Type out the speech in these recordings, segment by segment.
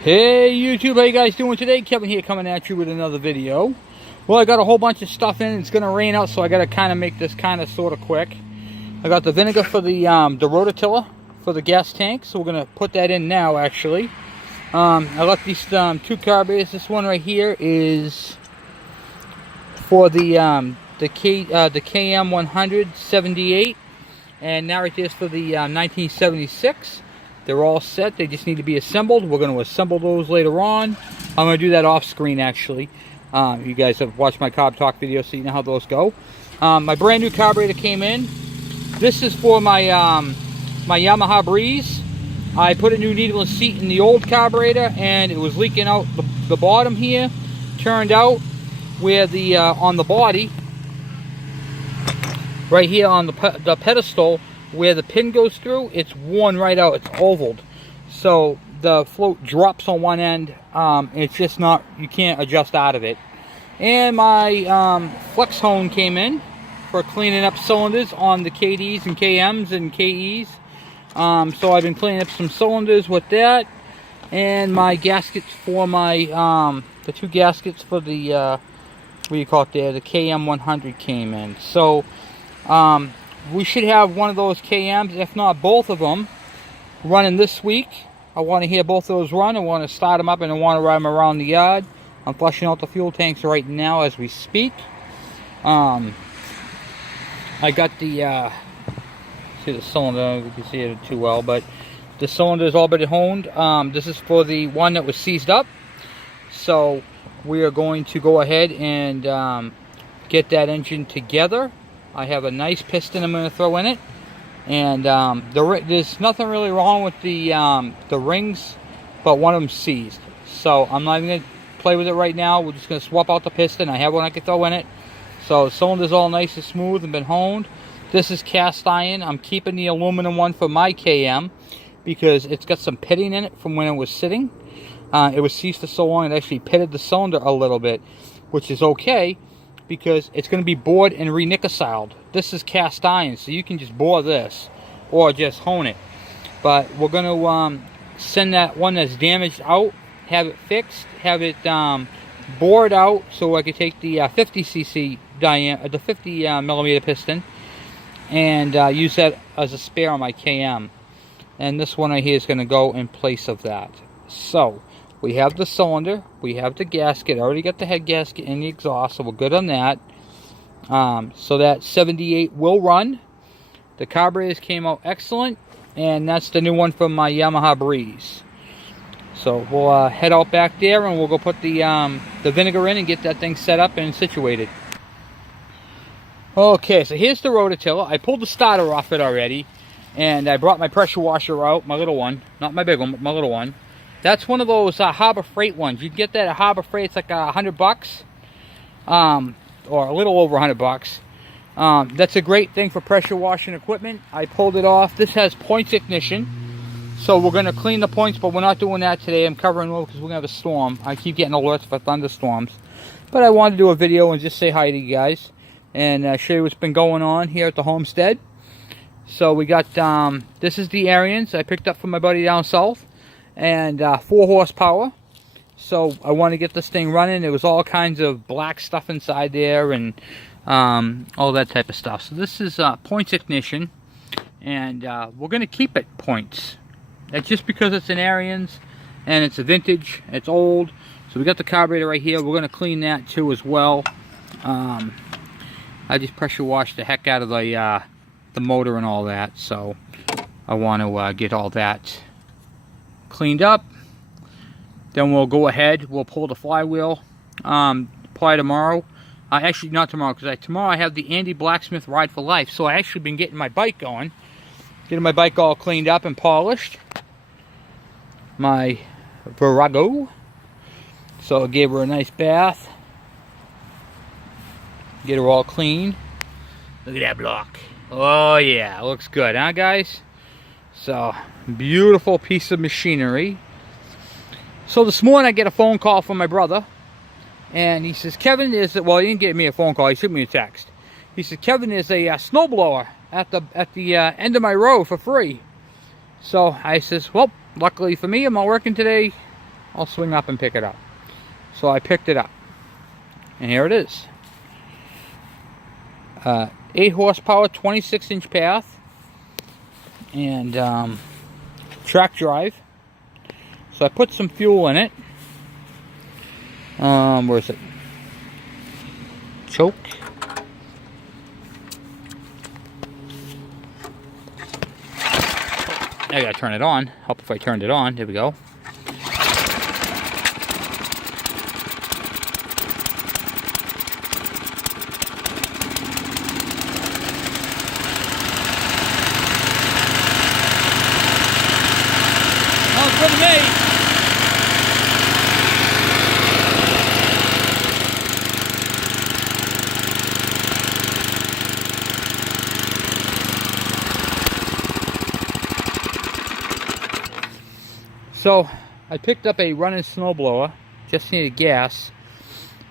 Hey YouTube, how you guys doing today? Kevin here coming at you with another video. Well, I got a whole bunch of stuff in. It's going to rain out, so I got to kind of make this kind of sort of quick. I got the vinegar for the rototiller for the gas tank, so we're going to put that in now actually. I left these two carburetors. This one right here is for the KM 178, and that right there is for the 1976. They're all set. They just need to be assembled. We're going to assemble those later on. I'm going to do that off screen actually. You guys have watched my Carb Talk video, so you know how those go. My brand new carburetor came in. This is for my my Yamaha Breeze. I put a new needleless seat in the old carburetor, and it was leaking out the bottom here. Turned out where the on the body, right here on the pedestal, where the pin goes through, it's worn right out. It's ovaled, so the float drops on one end. It's just not, you can't adjust out of it. And my flex hone came in for cleaning up cylinders on the KDs and KMs and KEs. So I've been cleaning up some cylinders with that, and my gaskets for my the two gaskets for the what do you call it there, the KM 100 came in. So we should have one of those KMs, if not both of them, running this week. I want to hear both of those run. I want to start them up, and I want to ride them around the yard. I'm flushing out the fuel tanks right now as we speak. I got the see the cylinder, you can see it too well, but the cylinder is all but honed. This is for the one that was seized up, so we are going to go ahead and get that engine together. I have a nice piston I'm going to throw in it, and there's nothing really wrong with the rings, but one of them seized. So I'm not even going to play with it right now. We're just going to swap out the piston. I have one I can throw in it. So the cylinder's all nice and smooth and been honed. This is cast iron. I'm keeping the aluminum one for my KM because it's got some pitting in it from when it was sitting. It was seized for so long it actually pitted the cylinder a little bit, which is okay, because it's going to be bored and renickel. This is cast iron, so you can just bore this or just hone it. But we're going to send that one that's damaged out, have it fixed, have it bored out, so I can take the 50cc diameter, the 50 millimeter piston, and use that as a spare on my KM. And this one right here is going to go in place of that. So we have the cylinder, we have the gasket. I already got the head gasket and the exhaust, so we're good on that. So that 78 will run. The carburetors came out excellent, and that's the new one from my Yamaha Breeze. So we'll head out back there, and we'll go put the vinegar in and get that thing set up and situated. Okay, so here's the rototiller. I pulled the starter off it already, and I brought my pressure washer out, my little one, not my big one, but my little one. That's one of those Harbor Freight ones. You can get that at Harbor Freight. It's like $100, or a little over $100. That's a great thing for pressure washing equipment. I pulled it off. This has points ignition, so we're going to clean the points, but we're not doing that today. I'm covering low because we're going to have a storm. I keep getting alerts for thunderstorms, but I wanted to do a video and just say hi to you guys and show you what's been going on here at the homestead. So we got this is the Ariens I picked up from my buddy down south, and 4 horsepower. So I want to get this thing running. There was all kinds of black stuff inside there, and all that type of stuff. So this is points ignition, and we're going to keep it points. That's just because it's an Ariens and it's a vintage, it's old. So we got the carburetor right here. We're going to clean that too as well. I just pressure washed the heck out of the motor and all that, so I want to get all that cleaned up. Then we'll go ahead, we'll pull the flywheel, apply tomorrow. Actually not tomorrow, because tomorrow I have the Andy Blacksmith Ride for Life. So I actually been getting my bike going, getting my bike all cleaned up and polished, my Virago. So I gave her a nice bath, get her all clean. Look at that block. Oh yeah, looks good, huh guys? So beautiful piece of machinery. So this morning I get a phone call from my brother, and he says, Kevin, well, he didn't give me a phone call, he sent me a text. He said, Kevin, there's a snowblower at the end of my road for free. So I says, well, luckily for me, I'm not working today I'll swing up and pick it up. So I picked it up. And here it is. 8 horsepower, 26-inch path. And track drive. So I put some fuel in it. Where is it? Choke. I gotta turn it on. Help if I turned it on. Here we go. Sounds good to me. So I picked up a running snowblower, just needed gas.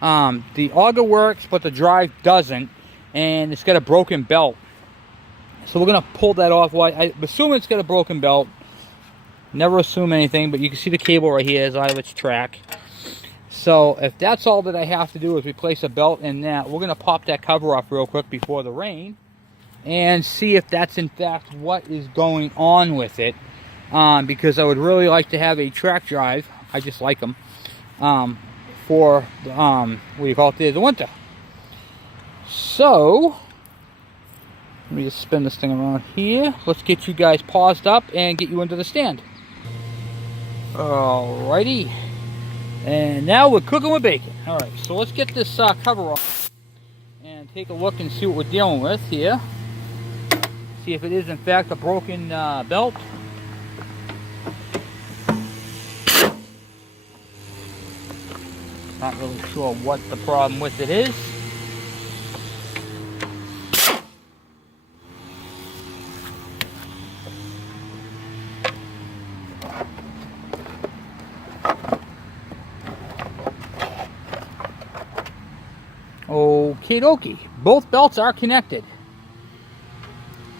The auger works, but the drive doesn't, and it's got a broken belt. So we're gonna pull that off. Well, I assume it's got a broken belt. Never assume anything, but you can see the cable right here is out of its track. So if that's all that I have to do is replace a belt in that, we're gonna pop that cover off real quick before the rain and see if that's in fact what is going on with it. Because I would really like to have a track drive. I just like them for the, what do you call it? The winter. So let me just spin this thing around here. Let's get you guys paused up and get you into the stand. Alrighty, and now we're cooking with bacon. All right, so let's get this cover off and take a look and see what we're dealing with here. See if it is in fact a broken belt. Not really sure what the problem with it is. Okie dokie. Both belts are connected.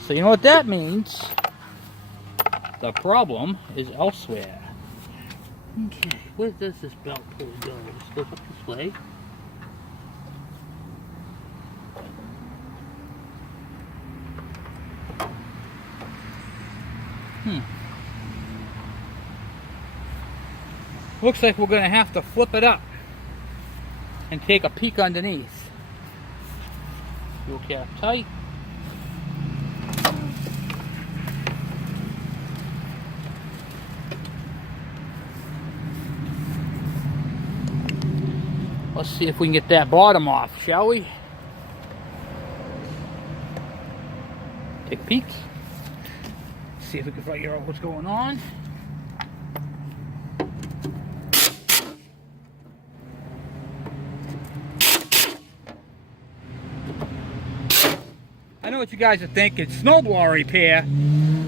So you know what that means? The problem is elsewhere. Okay, where does this belt pull go? This goes up this way. Looks like we're going to have to flip it up and take a peek underneath. Fuel cap tight. Let's see if we can get that bottom off, shall we? Take a peek. See if we can figure out what's going on. I know what you guys are thinking. Snowblower repair.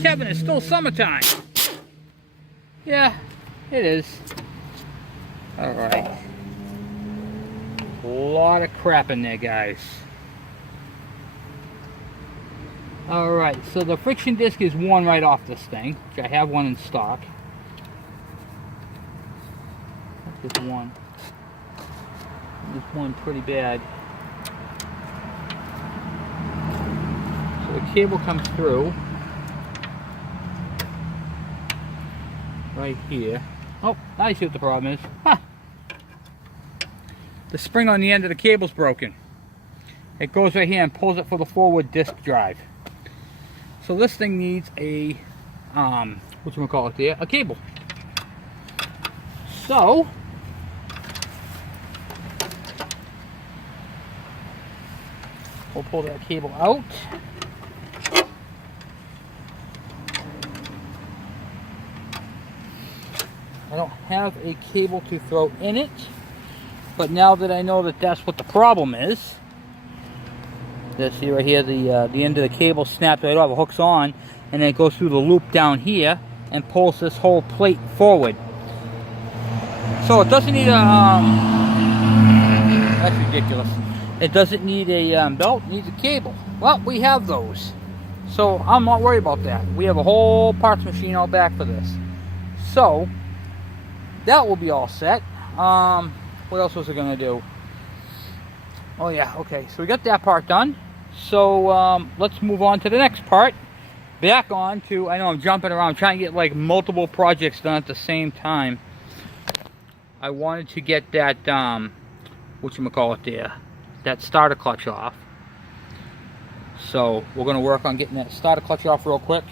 Kevin, it's still summertime. Yeah, it is. Alright. A lot of crap in there, guys. Alright, so the friction disc is one right off this thing, which I have one in stock. There's one. There's one pretty bad. So the cable comes through right here. Oh, I see what the problem is. Ha! The spring on the end of the cable's broken. It goes right here and pulls it for the forward disc drive. So this thing needs a, whatchamacallit there, a cable. So, we'll pull that cable out. I don't have a cable to throw in it. But now that I know that that's what the problem is, this see right here, the end of the cable snaps right off, it hooks on, and then it goes through the loop down here and pulls this whole plate forward. So it doesn't need a, that's ridiculous. It doesn't need a belt, it needs a cable. Well, we have those. So I'm not worried about that. We have a whole parts machine out back for this. So, that will be all set. What else was I gonna do? Oh yeah, okay, so we got that part done. So let's move on to the next part. Back on to, I know I'm jumping around, trying to get like multiple projects done at the same time. I wanted to get that, whatchamacallit there, that starter clutch off. So we're gonna work on getting that starter clutch off real quick.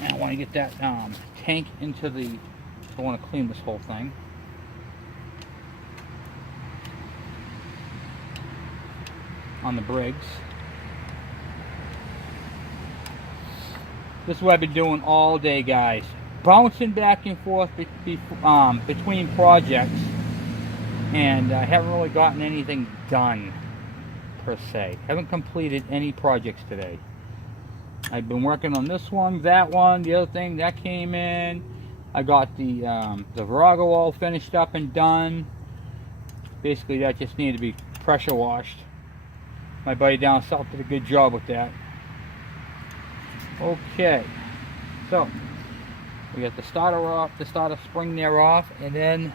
And I want to get that tank into the, I want to clean this whole thing. On the Briggs. This is what I've been doing all day, guys. Bouncing back and forth between projects, and I haven't really gotten anything done per se. Haven't completed any projects today. I've been working on this one, that one, the other thing that came in. I got the Virago all finished up and done. Basically, that just needed to be pressure washed. My buddy down south did a good job with that. Okay, so we got the starter off, the starter spring there off, and then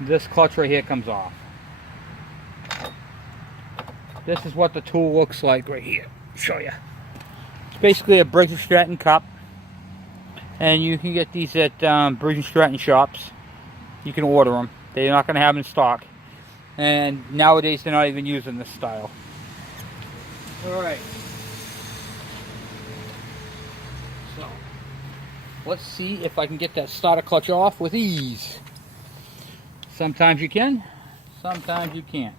this clutch right here comes off. This is what the tool looks like right here. I'll show you. It's basically a Briggs & Stratton cup, and you can get these at Briggs & Stratton shops. You can order them. They're not going to have them in stock, and nowadays they're not even using this style. All right. So let's see if I can get that starter clutch off with ease. Sometimes you can, sometimes you can't.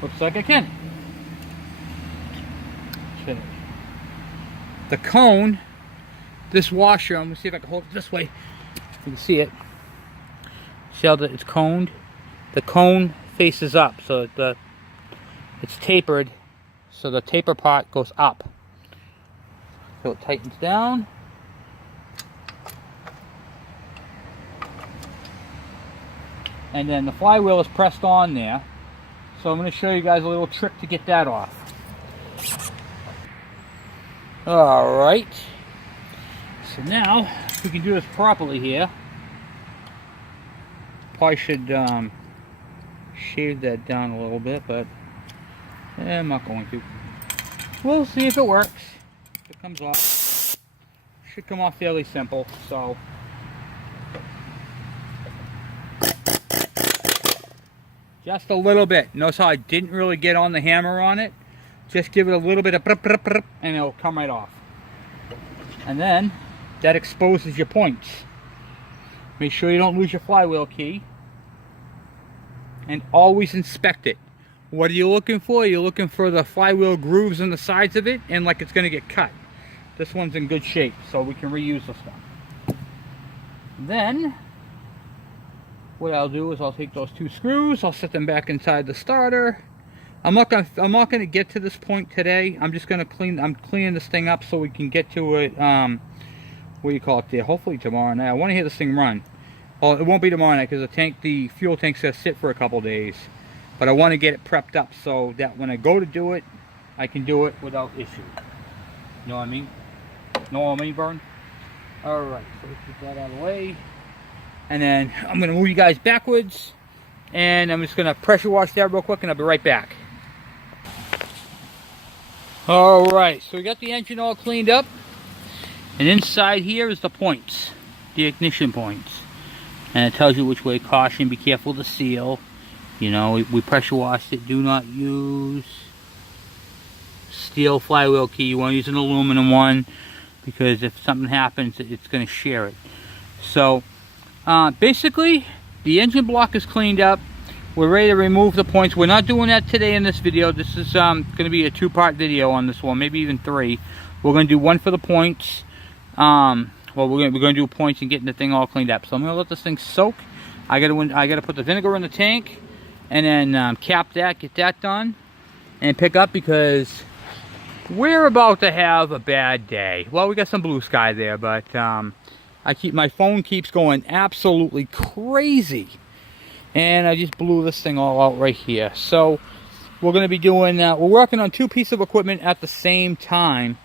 Looks like I can. Okay. The cone, this washer, I'm going to see if I can hold it this way. You can see it. See how it's coned? The cone faces up, so it's tapered, so the taper part goes up. So it tightens down. And then the flywheel is pressed on there. So I'm going to show you guys a little trick to get that off. Alright. So now, if we can do this properly here, probably should shave that down a little bit, but I'm not going to. We'll see if it works. If it comes off. Should come off fairly simple, so. Just a little bit. Notice how I didn't really get on the hammer on it. Just give it a little bit of and it'll come right off. And then that exposes your points. Make sure you don't lose your flywheel key. And always inspect it. What are you looking for? You're looking for the flywheel grooves on the sides of it and like it's going to get cut. This one's in good shape, so we can reuse this one. Then what I'll do is I'll take those two screws, I'll set them back inside the starter. I'm not gonna get to this point today. I'm just gonna I'm cleaning this thing up so we can get to it. What do you call it there? Hopefully tomorrow night. I want to hear this thing run. Well, it won't be tomorrow night because the fuel tank's gonna sit for a couple days. But I want to get it prepped up so that when I go to do it, I can do it without issue. You know what I mean? Know what I mean, Vern? All right, so let's get that out of the way. And then I'm going to move you guys backwards. And I'm just going to pressure wash that real quick and I'll be right back. Alright, so we got the engine all cleaned up. And inside here is the points. The ignition points. And it tells you which way. Caution, be careful to seal. You know, we pressure washed it. Do not use steel flywheel key. You want to use an aluminum one. Because if something happens, it's going to share it. So basically, the engine block is cleaned up. We're ready to remove the points. We're not doing that today in this video. This is going to be a two-part video on this one, maybe even three. We're going to do one for the points. Well, we're going to do points and getting the thing all cleaned up. So I'm going to let this thing soak. I got to put the vinegar in the tank, and then cap that, get that done, and pick up because we're about to have a bad day. Well, we got some blue sky there, but My phone keeps going absolutely crazy. And I just blew this thing all out right here. So we're going to be doing, we're working on 2 pieces of equipment at the same time,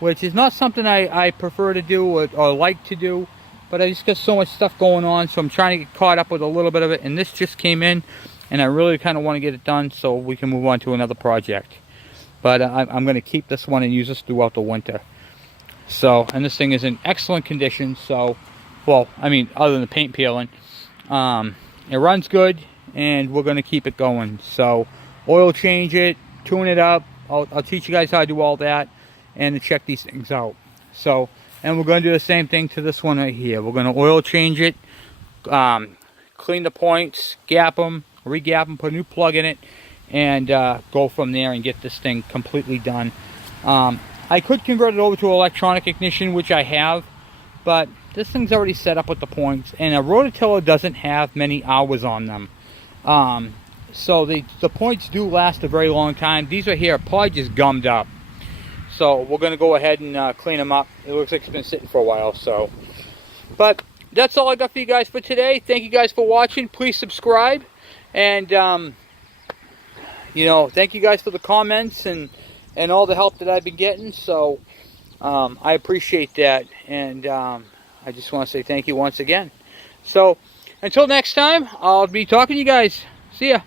which is not something I prefer to do or like to do, but I just got so much stuff going on, so I'm trying to get caught up with a little bit of it, and this just came in, and I really kind of want to get it done so we can move on to another project. But I'm going to keep this one and use this throughout the winter. So, and this thing is in excellent condition, so, well, I mean, other than the paint peeling, it runs good, and we're going to keep it going. So, oil change it, tune it up, I'll teach you guys how to do all that, and to check these things out. So, and we're going to do the same thing to this one right here. We're going to oil change it, clean the points, gap them, re-gap them, put a new plug in it, and go from there and get this thing completely done. I could convert it over to electronic ignition, which I have, but this thing's already set up with the points, and a rototiller doesn't have many hours on them. So the points do last a very long time. These right here are probably just gummed up. So we're going to go ahead and clean them up. It looks like it's been sitting for a while. So, but that's all I got for you guys for today. Thank you guys for watching. Please subscribe. And, you know, thank you guys for the comments and all the help that I've been getting. So I appreciate that. And I just want to say thank you once again. So until next time, I'll be talking to you guys. See ya.